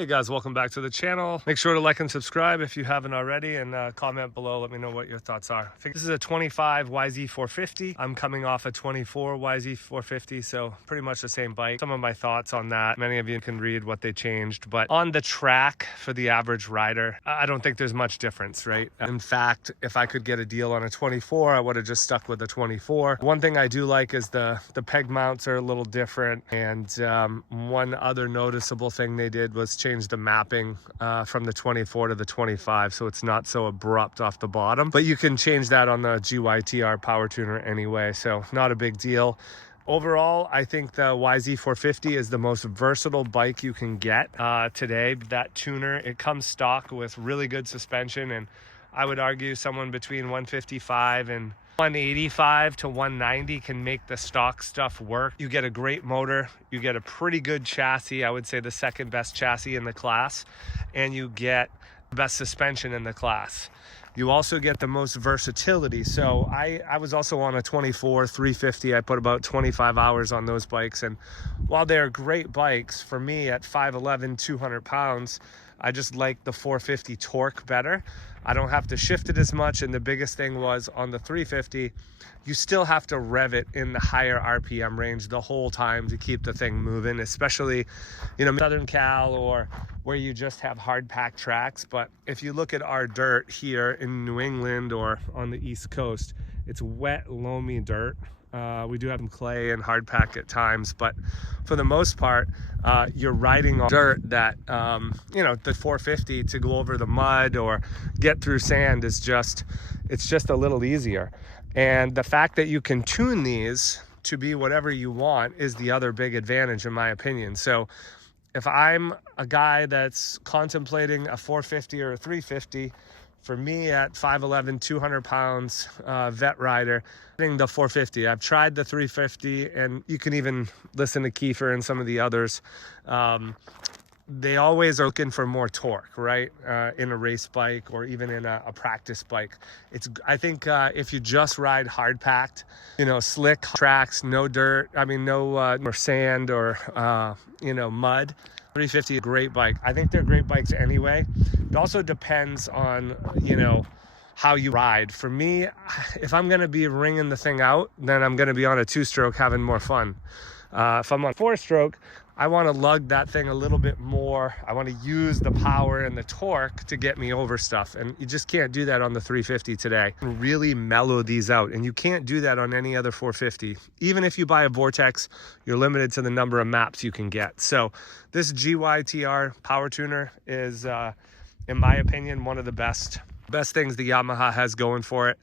Hey guys, welcome back to the channel. Make sure to like and subscribe if you haven't already, and comment below. Let me know what your thoughts are. This is a 25 Yz450. I'm coming off a 24 Yz450, so pretty much the same bike. Some of my thoughts on that, many of you can read what they changed, but on the track for the average rider, I don't think there's much difference, right? In fact, if I could get a deal on a 24, I would have just stuck with the 24. One thing I do like is the peg mounts are a little different, and one other noticeable thing they did was change the mapping from the 24 to the 25, so it's not so abrupt off the bottom, but you can change that on the GYTR power tuner anyway, so not a big deal. Overall, I think the Yz450 is the most versatile bike you can get today. That tuner, it comes stock with really good suspension, and I would argue someone between 155 and 185 to 190 can make the stock stuff work. You get a great motor, you get a pretty good chassis, I would say the second best chassis in the class, and you get the best suspension in the class. You also get the most versatility. So I was also on a 24 350. I put about 25 hours on those bikes, and while they're great bikes, for me at 5'11", 200 pounds, I just like the 450 torque better. I don't have to shift it as much, and the biggest thing was on the 350, you still have to rev it in the higher RPM range the whole time to keep the thing moving, especially, you know, Southern Cal or where you just have hard packed tracks. But if you look at our dirt here in New England or on the East Coast, it's wet, loamy dirt. We do have some clay and hard pack at times, but for the most part, you're riding on dirt that, you know, the 450 to go over the mud or get through sand is just, it's just a little easier. And the fact that you can tune these to be whatever you want is the other big advantage, in my opinion. So if I'm a guy that's contemplating a 450 or a 350, for me at 5'11", 200 pounds, vet rider, I think the 450. I've tried the 350, and you can even listen to Kiefer and some of the others. They always are looking for more torque, right? In a race bike or even in a practice bike. I think if you just ride hard packed, you know, slick tracks, no dirt, I mean, no or sand or, you know, mud, 350 is a great bike. I think they're great bikes anyway. It also depends on, you know, how you ride. For me, if I'm going to be ringing the thing out, then I'm going to be on a 2-stroke having more fun. If I'm on 4-stroke, I want to lug that thing a little bit more. I want to use the power and the torque to get me over stuff, and you just can't do that on the 350 today. Really mellow these out, and you can't do that on any other 450. Even if you buy a Vortex, you're limited to the number of maps you can get. So this GYTR power tuner is, in my opinion, one of the best things the Yamaha has going for it.